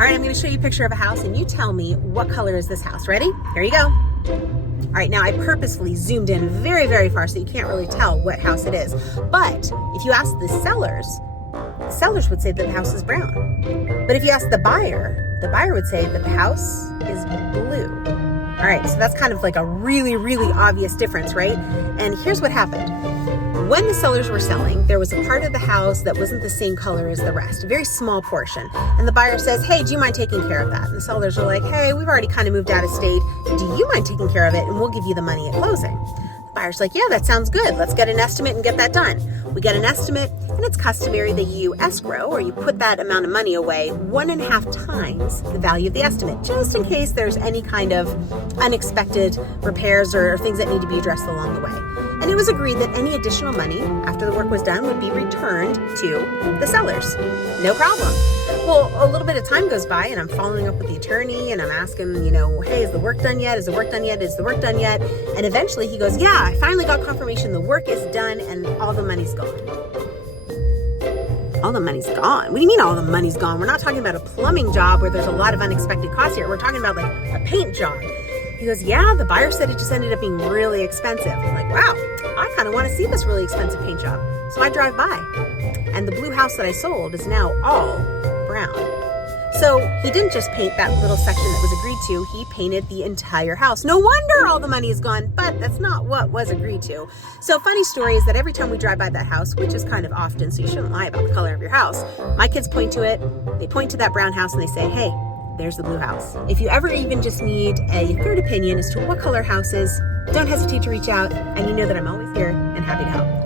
All right, I'm going to show you a picture of a house and you tell me what color is this house. Ready? Here you go. All right, now I purposefully zoomed in very, very far so you can't really tell what house it is. But if you ask the sellers would say that the house is brown. But if you ask the buyer would say that the house is blue. All right, so that's kind of like a really, really obvious difference, right? And here's what happened. When the sellers were selling, there was a part of the house that wasn't the same color as the rest, a very small portion. And the buyer says, hey, do you mind taking care of that? And the sellers are like, hey, we've already kind of moved out of state. Do you mind taking care of it? And we'll give you the money at closing. The buyer's like, yeah, that sounds good. Let's get an estimate and get that done. We get an estimate, and it's customary that you escrow, or you put that amount of money away 1.5 times the value of the estimate, just in case there's any kind of unexpected repairs or things that need to be addressed along the way. And it was agreed that any additional money after the work was done would be returned to the sellers. No problem. Well, a little bit of time goes by and I'm following up with the attorney and I'm asking, hey, is the work done yet? Is the work done yet? Is the work done yet? And eventually he goes, yeah, I finally got confirmation the work is done and all the money's gone. All the money's gone? What do you mean all the money's gone? We're not talking about a plumbing job where there's a lot of unexpected costs here. We're talking about like a paint job. He goes, yeah, the buyer said it just ended up being really expensive. I'm like, wow, I kind of want to see this really expensive paint job. So I drive by and the blue house that I sold is now all brown. So he didn't just paint that little section that was agreed to, he painted the entire house. No wonder all the money is gone, but that's not what was agreed to. So funny story is that every time we drive by that house, which is kind of often, so you shouldn't lie about the color of your house, my kids point to it, they point to that brown house and they say, hey, there's the blue house. If you ever even just need a third opinion as to what color house is, don't hesitate to reach out, and you know that I'm always here and happy to help.